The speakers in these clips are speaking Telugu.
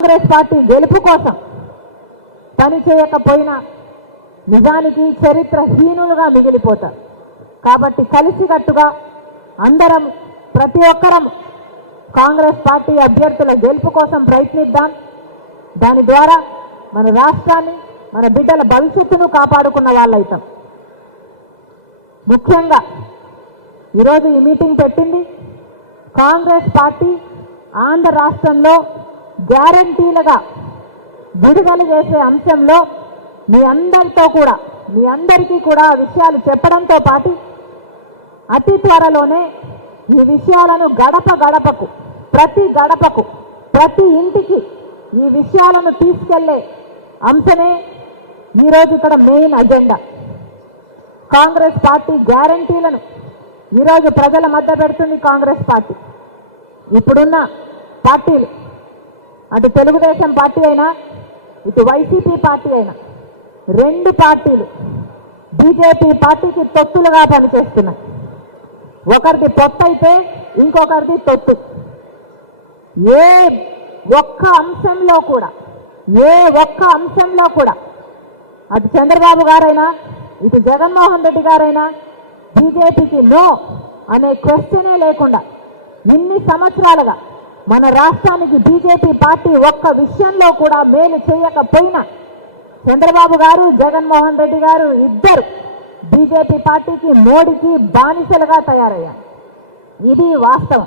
కాంగ్రెస్ పార్టీ గెలుపు కోసం పని చేయకపోయినా నిజానికి చరిత్రహీనులుగా మిగిలిపోతారు. కాబట్టి కలిసికట్టుగా అందరం ప్రతి ఒక్కరం కాంగ్రెస్ పార్టీ అభ్యర్థుల గెలుపు కోసం ప్రయత్నిద్దాం. దాని ద్వారా మన రాష్ట్రాన్ని మన బిడ్డల భవిష్యత్తును కాపాడుకున్న వాళ్ళైతాం. ముఖ్యంగా ఈరోజు ఈ మీటింగ్ పెట్టింది కాంగ్రెస్ పార్టీ ఆంధ్ర రాష్ట్రంలో గ్యారంటీలుగా విడుదల చేసే అంశంలో మీ అందరికీ కూడా విషయాలు చెప్పడంతో పాటు అతి త్వరలోనే ఈ విషయాలను గడపకు ప్రతి ఇంటికి ఈ విషయాలను తీసుకెళ్లే అంశమే ఈరోజు ఇక్కడ మెయిన్ అజెండా. కాంగ్రెస్ పార్టీ గ్యారంటీలను ఈరోజు ప్రజల మధ్య పెడుతుంది కాంగ్రెస్ పార్టీ. ఇప్పుడున్న పార్టీలు అటు తెలుగుదేశం పార్టీ అయినా ఇటు వైసీపీ పార్టీ అయినా రెండు పార్టీలు బీజేపీ పార్టీకి తొత్తులుగా పనిచేస్తున్నాయి. ఒకరిది పొత్తు అయితే ఇంకొకరిది తొత్తు. ఏ ఒక్క అంశంలో కూడా అటు చంద్రబాబు గారైనా ఇటు జగన్మోహన్ రెడ్డి గారైనా బీజేపీకి నో అనే క్వశ్చనే లేకుండా ఇన్ని సంవత్సరాలుగా మన రాష్ట్రానికి బీజేపీ పార్టీ ఒక్క విషయంలో కూడా మేలు చేయకపోయినా చంద్రబాబు గారు జగన్మోహన్ రెడ్డి గారు ఇద్దరు బీజేపీ పార్టీకి మోడీకి బానిసలుగా తయారయ్యారు. ఇది వాస్తవం.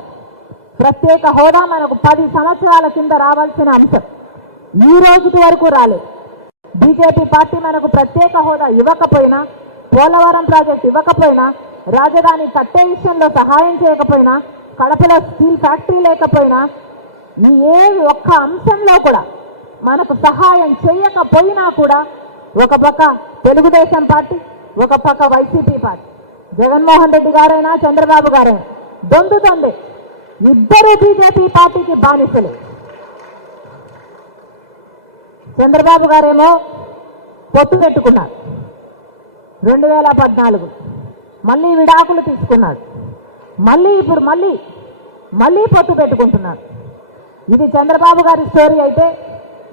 ప్రత్యేక హోదా మనకు 10 సంవత్సరాల కింద రావాల్సిన అంశం ఈ రోజు వరకు రాలేదు. బీజేపీ పార్టీ మనకు ప్రత్యేక హోదా ఇవ్వకపోయినా, పోలవరం ప్రాజెక్ట్ ఇవ్వకపోయినా, రాజధాని కట్టే విషయంలో సహాయం చేయకపోయినా, కడపలో స్టీల్ ఫ్యాక్టరీ లేకపోయినా, ఏ ఒక్క అంశంలో కూడా మనకు సహాయం చేయకపోయినా కూడా ఒక పక్క తెలుగుదేశం పార్టీ, ఒక పక్క వైసీపీ పార్టీ, జగన్మోహన్ రెడ్డి గారైనా చంద్రబాబు గారైనా దొందే ఇద్దరు బీజేపీ పార్టీకి బానిసలు. చంద్రబాబు గారేమో పొత్తు పెట్టుకున్నారు 2014, మళ్ళీ విడాకులు తీసుకున్నాడు, ఇప్పుడు మళ్ళీ పొత్తు పెట్టుకుంటున్నాడు. ఇది చంద్రబాబు గారి స్టోరీ అయితే,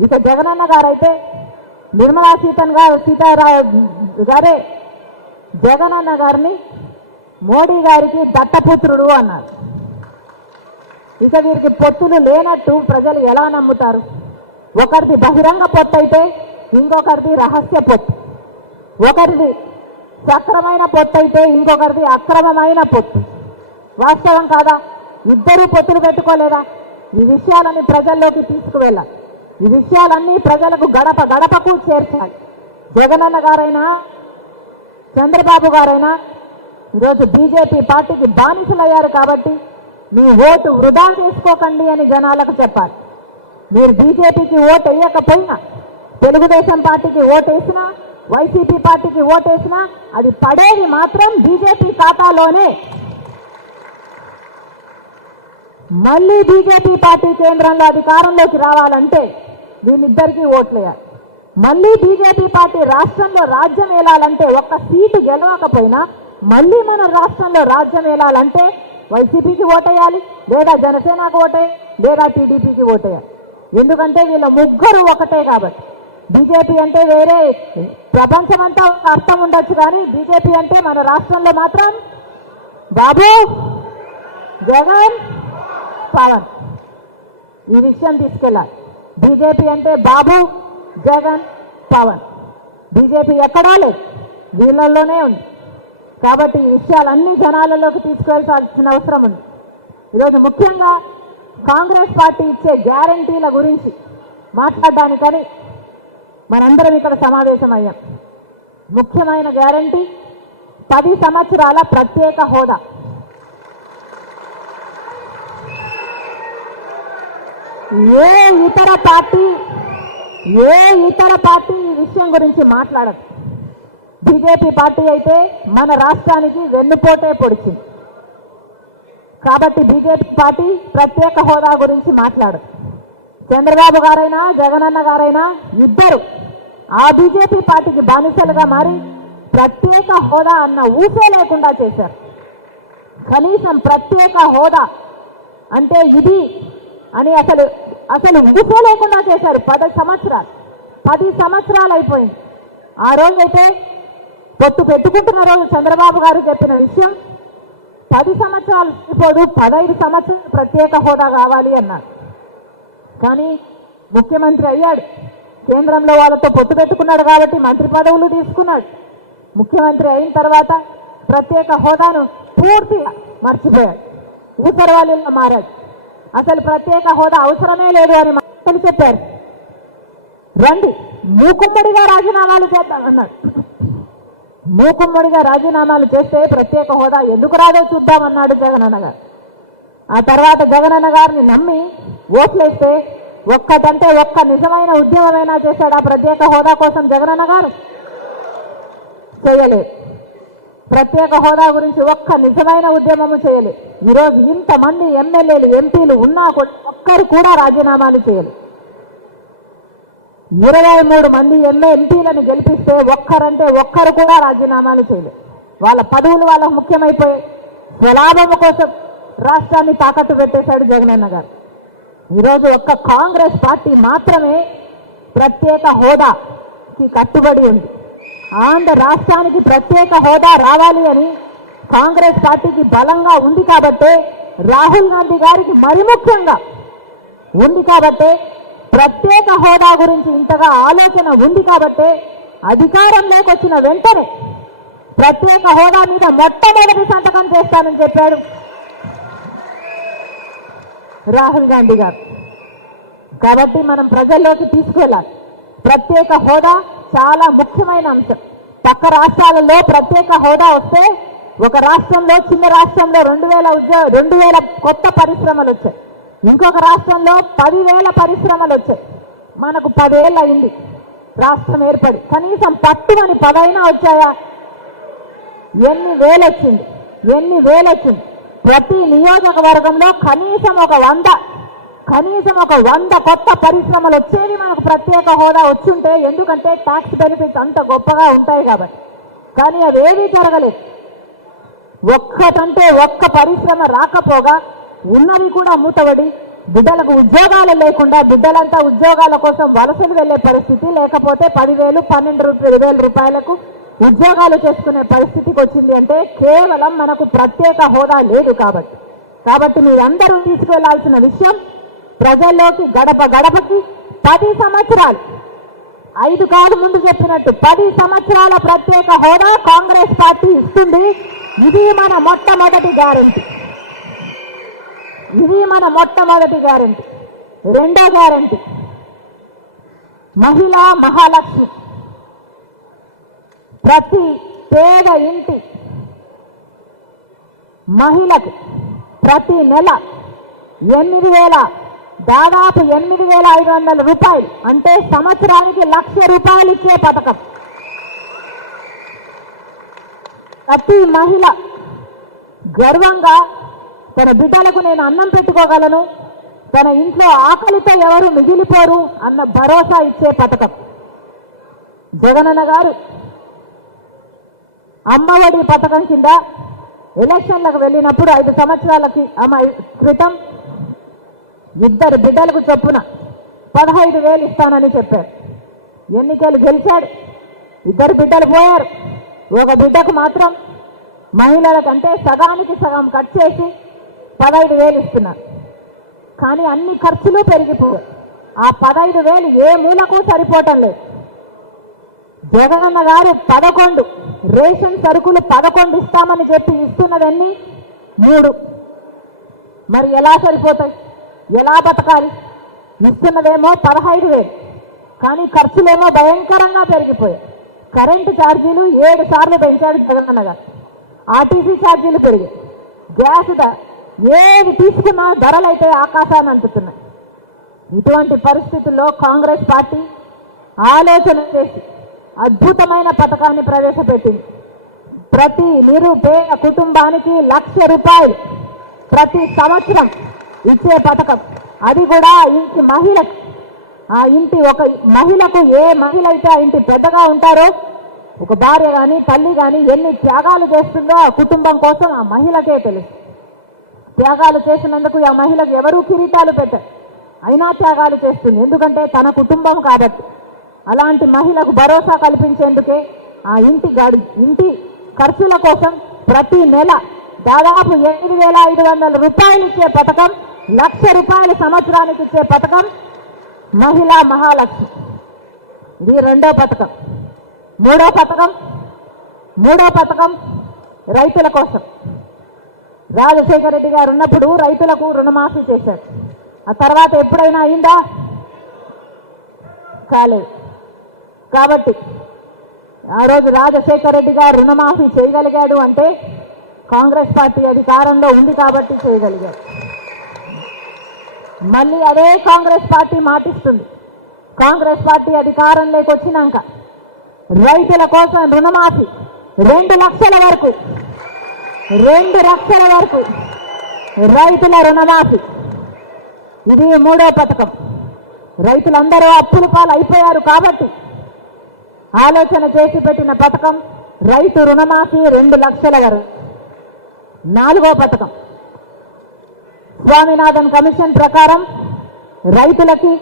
ఇక జగనన్న గారైతే నిర్మలా సీతారామన్ గారే జగనన్న గారిని మోడీ గారికి దత్తపుత్రుడు అన్నారు. ఇక వీరికి పొత్తులు లేనట్టు ప్రజలు ఎలా నమ్ముతారు? ఒకరిది బహిరంగ పొత్తు అయితే ఇంకొకరిది రహస్య పొత్తు, ఒకరిది సక్రమైన పొత్తు అయితే ఇంకొకరిది అక్రమమైన పొత్తు. వాస్తవం కాదా? ఇద్దరూ పొత్తులు పెట్టుకోలేదా? ఈ విషయాలన్నీ ప్రజల్లోకి తీసుకువెళ్ళాలి. ఈ విషయాలన్నీ ప్రజలకు గడపకు చేర్చాలి. జగనన్న గారైనా చంద్రబాబు గారైనా ఈరోజు బీజేపీ పార్టీకి బానిసలయ్యారు. కాబట్టి మీ ఓటు వృధా చేసుకోకండి అని జనాలకు చెప్పాలి. మీరు బీజేపీకి ఓటు వేయకపోయినా, తెలుగుదేశం పార్టీకి ఓటేసినా, వైసీపీ పార్టీకి ఓటేసినా అది పడేది మాత్రం బీజేపీ ఖాతాలోనే. మళ్ళీ బీజేపీ పార్టీ కేంద్రంలో అధికారంలోకి రావాలంటే వీళ్ళిద్దరికీ ఓట్లేయాలి. మళ్ళీ బీజేపీ పార్టీ రాష్ట్రంలో రాజ్యం ఏలాలంటే, ఒక్క సీటు గెలవకపోయినా మళ్ళీ మన రాష్ట్రంలో రాజ్యం ఏలాలంటే వైసీపీకి ఓటేయాలి, లేదా జనసేనకు ఓటేయాలి, లేదా టీడీపీకి ఓటేయాలి. ఎందుకంటే వీళ్ళ ముగ్గురు ఒకటే కాబట్టి. బీజేపీ అంటే వేరే ప్రపంచమంతా అర్థం ఉండొచ్చు, కానీ బీజేపీ అంటే మన రాష్ట్రంలో మాత్రం బాబు, జగన్, పవన్. ఈ విషయం తీసుకెళ్ళాలి. బీజేపీ అంటే బాబు, జగన్, పవన్. బీజేపీ ఎక్కడా లేదు, వీళ్ళల్లోనే ఉంది. కాబట్టి ఈ విషయాలన్నీ జనాలలోకి తీసుకువెళ్లాల్సిన అవసరం ఉంది. ఈరోజు ముఖ్యంగా కాంగ్రెస్ పార్టీ ఇచ్చే గ్యారంటీల గురించి మాట్లాడడానికని మనందరం ఇక్కడ సమావేశమయ్యాం. ముఖ్యమైన గ్యారంటీ 10 సంవత్సరాల ప్రత్యేక హోదా. ఏ ఇతర పార్టీ ఈ విషయం గురించి మాట్లాడదు. బీజేపీ పార్టీ అయితే మన రాష్ట్రానికి వెన్నుపోటే పొడిచింది. కాబట్టి బీజేపీ పార్టీ ప్రత్యేక హోదా గురించి మాట్లాడదు. చంద్రబాబు గారైనా జగనన్న గారైనా ఇద్దరు ఆ బీజేపీ పార్టీకి బానిసలుగా మారి ప్రత్యేక హోదా అన్న ఊసే లేకుండా చేశారు. కనీసం ప్రత్యేక హోదా అంటే ఇది అని అసలు అసలు ఊసే లేకుండా చేశారు. 10 సంవత్సరాలు అయిపోయింది. ఆ రోజైతే పొత్తు పెట్టుకుంటున్న రోజు చంద్రబాబు గారు చెప్పిన విషయం 10 సంవత్సరాలు ఇప్పుడు 15 సంవత్సరాలు ప్రత్యేక హోదా కావాలి అన్నారు. కానీ ముఖ్యమంత్రి అయ్యాడు, కేంద్రంలో వాళ్ళతో పొత్తు పెట్టుకున్నాడు కాబట్టి మంత్రి పదవులు తీసుకున్నాడు. ముఖ్యమంత్రి అయిన తర్వాత ప్రత్యేక హోదాను పూర్తిగా మర్చిపోయాడు, ఊసరవాళ్ళలో మారాడు. అసలు ప్రత్యేక హోదా అవసరమే లేదు అని మంత్రులు చెప్పారు. రండి మూకుమ్మడిగా రాజీనామాలు చేద్దామన్నాడు. మూకుమ్మడిగా రాజీనామాలు చేస్తే ప్రత్యేక హోదా ఎందుకు రాదో చూద్దామన్నాడు జగనన్న గారు. ఆ తర్వాత జగనన్న గారిని నమ్మి ఓట్లేస్తే ఒక్కటంటే ఒక్క నిజమైన ఉద్యమమైనా చేశాడు ఆ ప్రత్యేక హోదా కోసం జగనన్న గారు? చేయలేదు. ప్రత్యేక హోదా గురించి ఒక్క నిజమైన ఉద్యమము చేయలేదు. ఈరోజు ఇంతమంది ఎమ్మెల్యేలు ఎంపీలు ఉన్నా కూడా ఒక్కరు కూడా రాజీనామాలు చేయలేదు. 23 మంది ఎంపీలను గెలిపిస్తే ఒక్కరంటే ఒక్కరు కూడా రాజీనామాలు చేయలేదు. వాళ్ళ పదవులు వాళ్ళకు ముఖ్యమైపోయాయి. స్వలాభం కోసం రాష్ట్రాన్ని తాకట్టు పెట్టేశాడు జగనన్న గారు. ఈరోజు ఒక్క కాంగ్రెస్ పార్టీ మాత్రమే ప్రత్యేక హోదాకి కట్టుబడి ఉంది. ఆంధ్ర రాష్ట్రానికి ప్రత్యేక హోదా రావాలి అని కాంగ్రెస్ పార్టీకి బలంగా ఉంది కాబట్టే, రాహుల్ గాంధీ గారికి మరి ముఖ్యంగా ఉంది కాబట్టే, ప్రత్యేక హోదా గురించి ఇంతగా ఆలోచన ఉంది కాబట్టే అధికారంలోకి వచ్చిన వెంటనే ప్రత్యేక హోదా మీద మొట్టమొదటి సంతకం చేస్తానని చెప్పాడు రాహుల్ గాంధీ గారు. కాబట్టి మనం ప్రజల్లోకి తీసుకెళ్ళాలి. ప్రత్యేక హోదా చాలా ముఖ్యమైన అంశం. పక్క రాష్ట్రాలలో ప్రత్యేక హోదా వస్తే ఒక రాష్ట్రంలో, చిన్న రాష్ట్రంలో 2000 కొత్త పరిశ్రమలు వచ్చాయి. ఇంకొక రాష్ట్రంలో 10,000 పరిశ్రమలు వచ్చాయి. మనకు 10 ఏళ్ళు అయింది రాష్ట్రం ఏర్పడి, కనీసం పట్టుమని 10 అయినా వచ్చాయా? ఎన్ని వేలు వచ్చింది? ప్రతి నియోజకవర్గంలో కనీసం ఒక 100 కొత్త పరిశ్రమలు వచ్చేది మనకు ప్రత్యేక హోదా వచ్చుంటే. ఎందుకంటే ట్యాక్స్ బెనిఫిట్స్ అంత గొప్పగా ఉంటాయి కాబట్టి. కానీ అవేవీ జరగలేదు. ఒక్కటంటే ఒక్క పరిశ్రమ రాకపోగా ఉన్నవి కూడా మూతబడి, బిడ్డలకు ఉద్యోగాలు లేకుండా బిడ్డలంతా ఉద్యోగాల కోసం వలసలు వెళ్లే పరిస్థితి, లేకపోతే 10,000, 12,000 రూపాయలకు ఉద్యోగాలు చేసుకునే పరిస్థితికి వచ్చింది. అంటే కేవలం మనకు ప్రత్యేక హోదా లేదు కాబట్టి మీరందరూ తీసుకెళ్లాల్సిన విషయం, ప్రజల్లోకి గడప గడపకి 10 సంవత్సరాలు, 5 కాదు ముందు చెప్పినట్టు 10 సంవత్సరాల ప్రత్యేక హోదా కాంగ్రెస్ పార్టీ ఇస్తుంది. ఇది మన మొట్టమొదటి గ్యారెంటీ. రెండో గ్యారెంటీ మహిళా మహాలక్ష్మి. ప్రతి పేద ఇంటి మహిళకు ప్రతి నెల దాదాపు 8,500 రూపాయలు, అంటే సంవత్సరానికి 1,00,000 రూపాయలు ఇచ్చే పథకం. ప్రతి మహిళ గర్వంగా తన బిడ్డలకు నేను అన్నం పెట్టుకోగలను, తన ఇంట్లో ఆకలితో ఎవరు మిగిలిపోరు అన్న భరోసా ఇచ్చే పథకం. జగనన్న గారు అమ్మఒడి పథకం కింద ఎలక్షన్లకు వెళ్ళినప్పుడు 5 సంవత్సరాల క్రితం 2 బిడ్డలకు చొప్పున 15,000 ఇస్తానని చెప్పారు. ఎన్నికలు గెలిచాడు, 2 బిడ్డలు పోయారు. ఒక బిడ్డకు మాత్రం మహిళలకంటే సగానికి సగం కట్ చేసి 15,000 ఇస్తున్నారు. కానీ అన్ని ఖర్చులు పెరిగిపోయాయి. ఆ 15,000 ఏ మూలకు సరిపోవటం లేదు. జగనన్న గారు 11 రేషన్ సరుకులు 11 ఇస్తామని చెప్పి ఇస్తున్నదన్నీ 3. మరి ఎలా సరిపోతాయి? ఎలా బతకాలి? ఇస్తున్నదేమో 15,000, కానీ ఖర్చులేమో భయంకరంగా పెరిగిపోయాయి. కరెంటు ఛార్జీలు 7 సార్లు పెంచాడు జగనన్న గారు. ఆర్టీసీ ఛార్జీలు పెరిగాయి. గ్యాస్ ఏది తీసుకున్నా ధరలైతే ఆకాశాన్ని అంటుతున్నాయి. ఇటువంటి పరిస్థితుల్లో కాంగ్రెస్ పార్టీ ఆలోచన చేసి అద్భుతమైన పథకాన్ని ప్రవేశపెట్టింది. ప్రతి నిరుపేద కుటుంబానికి 1,00,000 రూపాయలు ప్రతి సంవత్సరం ఇచ్చే పథకం. అది కూడా ఇంటి మహిళకు. ఆ ఇంటి ఒక మహిళకు, ఏ మహిళ అయితే ఆ ఇంటి పెద్దగా ఉంటారో, ఒక భార్య కానీ తల్లి కానీ ఎన్ని త్యాగాలు చేస్తుందో ఆ కుటుంబం కోసం ఆ మహిళకే తెలుసు. త్యాగాలు చేసినందుకు ఆ మహిళకు ఎవరూ కిరీటాలు పెట్టారు. అయినా త్యాగాలు చేస్తుంది, ఎందుకంటే తన కుటుంబం కాబట్టి. అలాంటి మహిళకు భరోసా కల్పించేందుకే ఆ ఇంటి ఖర్చుల కోసం ప్రతి నెల దాదాపు 8,500 రూపాయలు ఇచ్చే పథకం, 1,00,000 రూపాయలు సంవత్సరానికి ఇచ్చే పథకం మహిళా మహాలక్ష్మి. ఇది రెండో పథకం. మూడో పథకం రైతుల కోసం. రాజశేఖర రెడ్డి గారు ఉన్నప్పుడు రైతులకు రుణమాఫీ చేశారు. ఆ తర్వాత ఎప్పుడైనా అయిందా? కాలేదు. కాబట్టి ఆ రోజు రాజశేఖర రెడ్డి గారు రుణమాఫీ చేయగలిగాడు అంటే కాంగ్రెస్ పార్టీ అధికారంలో ఉంది కాబట్టి చేయగలిగాడు. మళ్ళీ అదే కాంగ్రెస్ పార్టీ మాటిస్తుంది. కాంగ్రెస్ పార్టీ అధికారంలోకి వచ్చినాక రైతుల కోసం రుణమాఫీ 2 లక్షల వరకు రైతుల రుణమాఫీ. ఇది మూడో పథకం. రైతులందరూ అప్పుల పాలు అయిపోయారు కాబట్టి ఆలోచన చేసి పెట్టిన పథకం రైతు రుణమాఫీ 2 లక్షల వరకు. నాలుగో పథకం స్వామినాథన్ కమిషన్ ప్రకారం రైతులకి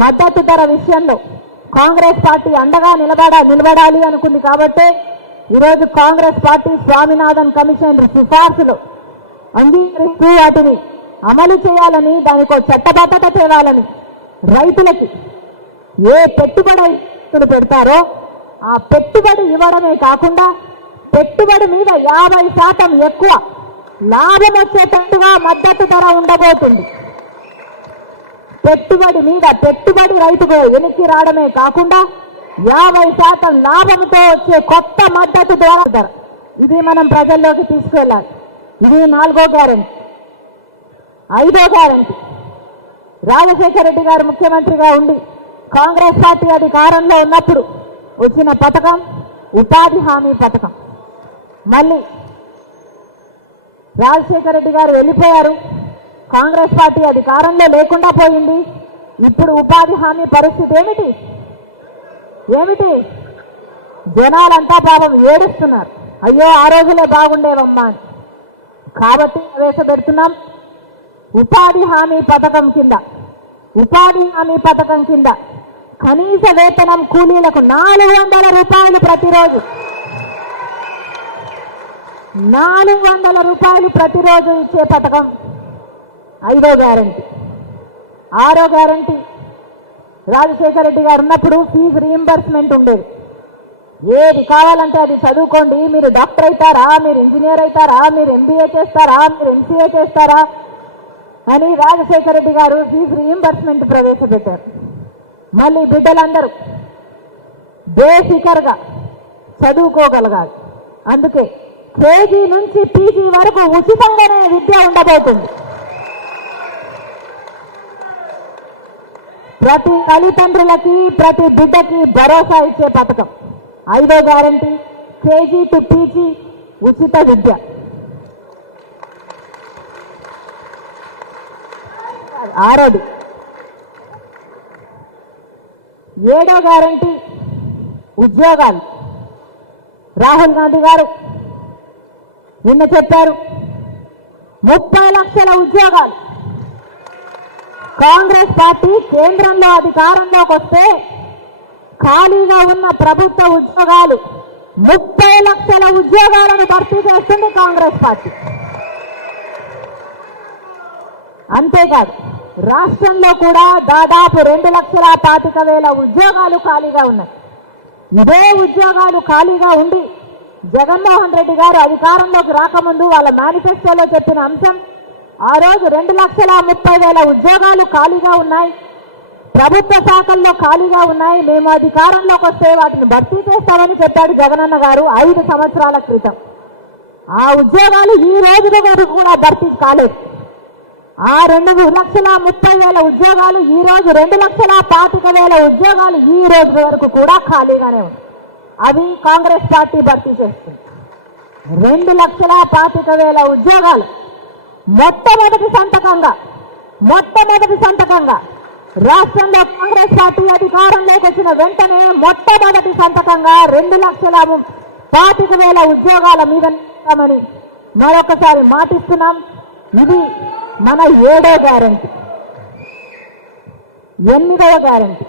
మద్దతు ధర విషయంలో కాంగ్రెస్ పార్టీ అండగా నిలబడాలి అనుకుంది కాబట్టి ఈరోజు కాంగ్రెస్ పార్టీ స్వామినాథన్ కమిషన్ సిఫార్సులు అంగీకరిస్తూ వాటిని అమలు చేయాలని, దానికో చట్టబద్ధత తేవాలని, రైతులకి ఏ పెట్టుబడి పెడతారో ఆ పెట్టుబడి ఇవ్వడమే కాకుండా పెట్టుబడి మీద 50% ఎక్కువ లాభం వచ్చేటట్టుగా మద్దతు ధర ఉండబోతుంది. పెట్టుబడి రైతుకు వెనక్కి రావడమే కాకుండా 50% లాభంతో వచ్చే కొత్త మద్దతు ధర. ఇది మనం ప్రజల్లోకి తీసుకెళ్ళాలి. ఇది 4వ గ్యారెంటీ. 5వ గ్యారెంటీ రాజశేఖర రెడ్డి గారు ముఖ్యమంత్రిగా ఉండి కాంగ్రెస్ పార్టీ అధికారంలో ఉన్నప్పుడు వచ్చిన పథకం ఉపాధి హామీ పథకం. మళ్ళీ రాజశేఖర రెడ్డి గారు వెళ్ళిపోయారు, కాంగ్రెస్ పార్టీ అధికారంలో లేకుండా పోయింది. ఇప్పుడు ఉపాధి హామీ పరిస్థితి ఏమిటి? జనాలంతా పాపం ఏడుస్తున్నారు, అయ్యో ఆ రోజులే బాగుండేవమ్మా అని. కాబట్టి ప్రవేశపెడుతున్నాం ఉపాధి హామీ పథకం కింద కనీస వేతనం కూలీలకు 400 రూపాయలు ప్రతిరోజు. 400 రూపాయలు ప్రతిరోజు ఇచ్చే పథకం 5వ గ్యారెంటీ. 6వ గ్యారెంటీ రాజశేఖర రెడ్డి గారు ఉన్నప్పుడు ఫీజు రీయింబర్స్మెంట్ ఉండేది. ఏది కావాలంటే అది చదువుకోండి, మీరు డాక్టర్ అవుతారా, మీరు ఇంజనీర్ అవుతారా, మీరు MBA చేస్తారా, మీరు MCA చేస్తారా అని రాజశేఖర రెడ్డి గారు ఫీజు రీయింబర్స్మెంట్ ప్రవేశపెట్టారు. మళ్ళీ బిడ్డలందరూ బేసికర్గా చదువుకోగలగాలి. అందుకే KG నుంచి PG వరకు ఉచితంగానే విద్య ఉండబోతుంది. ప్రతి తల్లిదండ్రులకి ప్రతి బిడ్డకి భరోసా ఇచ్చే పథకం 5వ గ్యారెంటీ KG to PG ఉచిత విద్య. 6వది 7వ గ్యారెంటీ ఉద్యోగాలు. రాహుల్ గాంధీ గారు నిన్న చెప్పారు 30 లక్షల ఉద్యోగాలు. కాంగ్రెస్ పార్టీ కేంద్రంలో అధికారంలోకి వస్తే ఖాళీగా ఉన్న ప్రభుత్వ ఉద్యోగాలు 30 లక్షల ఉద్యోగాలను భర్తీ చేస్తుంది కాంగ్రెస్ పార్టీ. అంతేకాదు రాష్ట్రంలో కూడా దాదాపు 2,25,000 ఉద్యోగాలు ఖాళీగా ఉన్నాయి. ఇదే ఉద్యోగాలు ఖాళీగా ఉండి జగన్మోహన్ రెడ్డి గారు అధికారంలోకి రాకముందు వాళ్ళ మేనిఫెస్టోలో చెప్పిన అంశం ఆ రోజు 2,30,000 ఉద్యోగాలు ఖాళీగా ఉన్నాయి, ప్రభుత్వ శాఖల్లో ఖాళీగా ఉన్నాయి, మేము అధికారంలోకి వస్తే వాటిని భర్తీ చేస్తామని చెప్పాడు జగనన్న గారు 5 సంవత్సరాల క్రితం. ఆ ఉద్యోగాలు ఈ రోజు వరకు కూడా భర్తీ కాలేదు. ఆ 2,30,000 ఉద్యోగాలు ఈ రోజు 2,25,000 ఉద్యోగాలు ఈ రోజు వరకు కూడా ఖాళీగానే ఉన్నాయి. అవి కాంగ్రెస్ పార్టీ భర్తీ చేస్తుంది. 2,25,000 ఉద్యోగాలు మొట్టమొదటి సంతకంగా రాష్ట్రంలో కాంగ్రెస్ పార్టీ అధికారంలోకి వచ్చిన వెంటనే మొట్టమొదటి సంతకంగా 2,25,000 ఉద్యోగాల మీద ఇస్తామని మరొకసారి మాటిస్తున్నాం. ఇది మన 7వ గ్యారెంటీ. 8వ గ్యారంటీ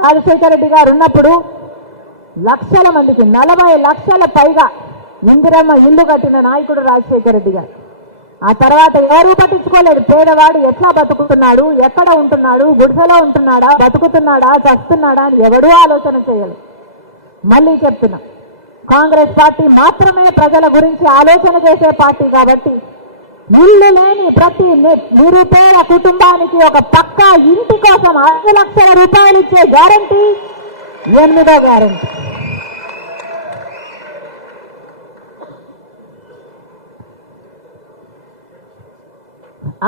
రాజశేఖర రెడ్డి గారు ఉన్నప్పుడు లక్షల మందికి 40 లక్షల పైగా ఇందిరమ్మ ఇల్లు కట్టిన నాయకుడు రాజశేఖర రెడ్డి గారు. ఆ తర్వాత ఎవరూ పట్టించుకోలేదు. పేదవాడు ఎట్లా బతుకుతున్నాడు, ఎక్కడ ఉంటున్నాడు, గుడిసెలో ఉంటున్నాడా, బతుకుతున్నాడా, చస్తున్నాడా అని ఎవడూ ఆలోచన చేయలేదు. మళ్ళీ చెప్తున్నా, కాంగ్రెస్ పార్టీ మాత్రమే ప్రజల గురించి ఆలోచన చేసే పార్టీ కాబట్టి ఇల్లు లేని ప్రతి నిరుపేద కుటుంబానికి ఒక పక్కా ఇంటి కోసం 5 లక్షల రూపాయలు ఇచ్చే గ్యారంటీ 8వ గ్యారంటీ.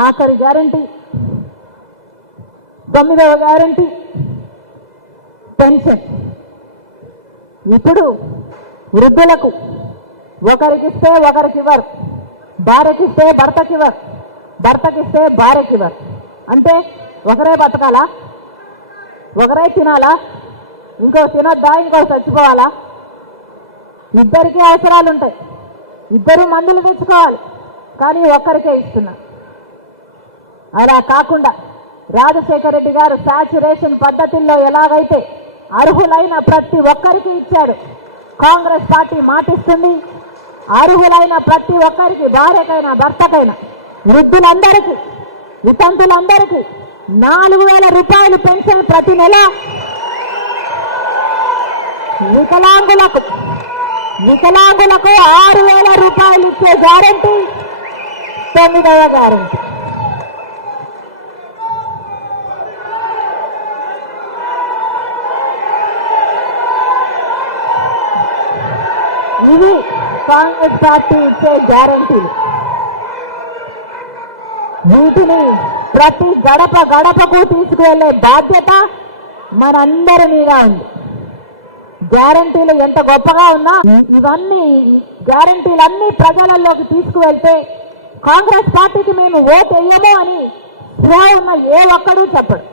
ఆఖరి గ్యారంటీ 9వ గ్యారంటీ పెన్షన్. ఇప్పుడు వృద్ధులకు ఒకరికిస్తే ఒకరికివ్వరు, భార్యకిస్తే భర్తకివ్వరు, భర్తకిస్తే భార్యకివ్వరు. అంటే ఒకరే బతకాలా, ఒకరే తినాలా, ఇంకో తినొద్దా, ఇంకో చచ్చిపోవాలా? ఇద్దరికీ అవసరాలు ఉంటాయి, ఇద్దరు మందులు తెచ్చుకోవాలి, కానీ ఒక్కరికే ఇస్తున్నా. అలా కాకుండా రాజశేఖర రెడ్డి గారు శాచ్యురేషన్ పద్ధతుల్లో ఎలాగైతే అర్హులైన ప్రతి ఒక్కరికి ఇచ్చాడు, కాంగ్రెస్ పార్టీ మాటిస్తుంది. అర్హులైన ప్రతి ఒక్కరికి, భార్యకైనా భర్తకైనా, వృద్ధులందరికీ, వితంతులందరికీ 4,000 రూపాయలు పెన్షన్ ప్రతి నెల. వికలాంగులకు 6,000 రూపాయలు ఇచ్చే గ్యారంటీ 9వ గ్యారంటీ. ఇవి కాంగ్రెస్ పార్టీ ఇచ్చే గ్యారంటీలు. వీటిని ప్రతి గడపకు తీసుకువెళ్లే బాధ్యత మనందరి మీద ఉంది. గ్యారంటీలు ఎంత గొప్పగా ఉన్నా ఇవన్నీ గ్యారంటీలన్నీ ప్రజలలోకి తీసుకువెళ్తే కాంగ్రెస్ పార్టీకి మేము ఓటు వేయము అని స్పృహ ఉన్న ఏ ఒక్కడూ చెప్పడు.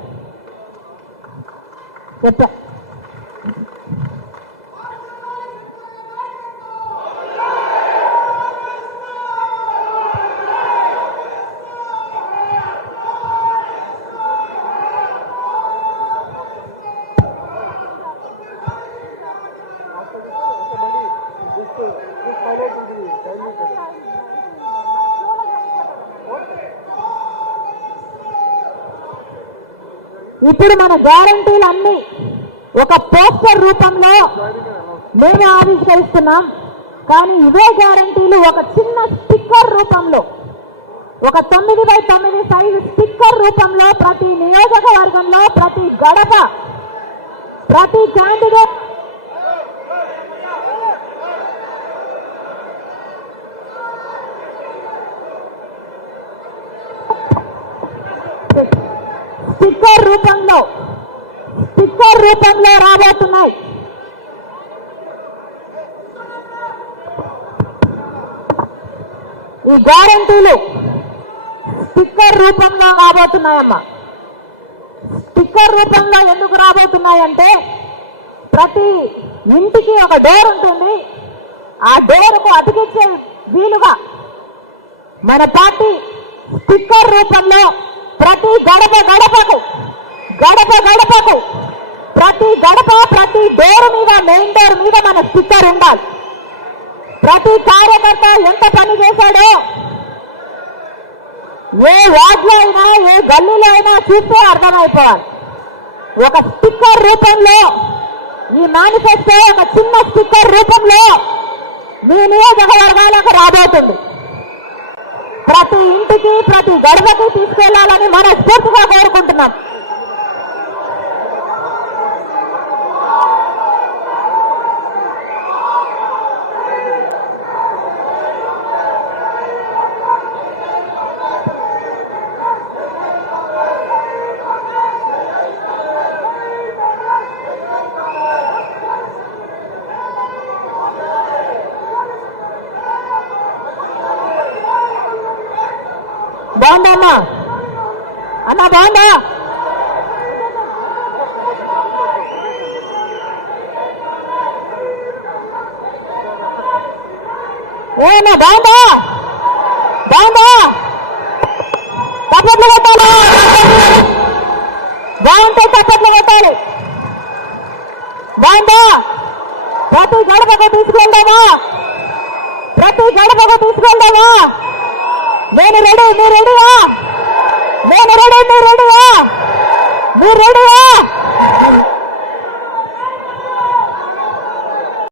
ఇప్పుడు మన గ్యారంటీలన్నీ ఒక పోస్టర్ రూపంలో మేము ఆవిష్కరిస్తున్నాం, కానీ ఇవే గ్యారంటీలు ఒక చిన్న స్టిక్కర్ రూపంలో, ఒక 9x9 సైజు స్టిక్కర్ రూపంలో ప్రతి నియోజకవర్గంలో, ప్రతి గడప, ప్రతి క్యాండిడేట్ స్టిక్కర్ రూపంలో రాబోతున్నాయి. ఈ గ్యారంటీలు స్టిక్కర్ రూపంలో రాబోతున్నాయమ్మా. స్టిక్కర్ రూపంలో ఎందుకు రాబోతున్నాయంటే ప్రతి ఇంటికి ఒక డోర్ ఉంటుంది. ఆ డోర్కు అతికించే వీలుగా మన పార్టీ స్టిక్కర్ రూపంలో ప్రతి గడపకు ప్రతి డోర్ మీద, మెయిన్ డోర్ మీద మన స్టిక్కర్ ఉండాలి. ప్రతి కార్యకర్త ఎంత పని చేశాడో ఏ వార్డులో అయినా, ఏ గల్లీలో అయినా చూస్తే అర్థమైపోవాలి. ఒక స్టిక్కర్ రూపంలో ఈ మేనిఫెస్టో ఒక చిన్న స్టిక్కర్ రూపంలో మీ నియోజకవర్గాలకు రాబోతుంది. ప్రతి ఇంటికి, ప్రతి గడపకి తీసుకెళ్లాలని మనస్ఫూర్తిగా కోరుకుంటున్నాం. బాగుందా అమ్మా? అన్నా బాగుందా? ఏమన్నా బాగుందా? తప్పట్లు కొట్టాలా? అంటే చప్పట్లు కొట్టాలి. బాగుందా? ప్రతి గడపకు తీసుకెళ్దామా? ప్రతి గడపకు తీసుకెళ్దామా? నేను రెడీ, మీరు రెడీయా? నేను రెడీ, మీరు రెడీయా? మీరు రెడీయా?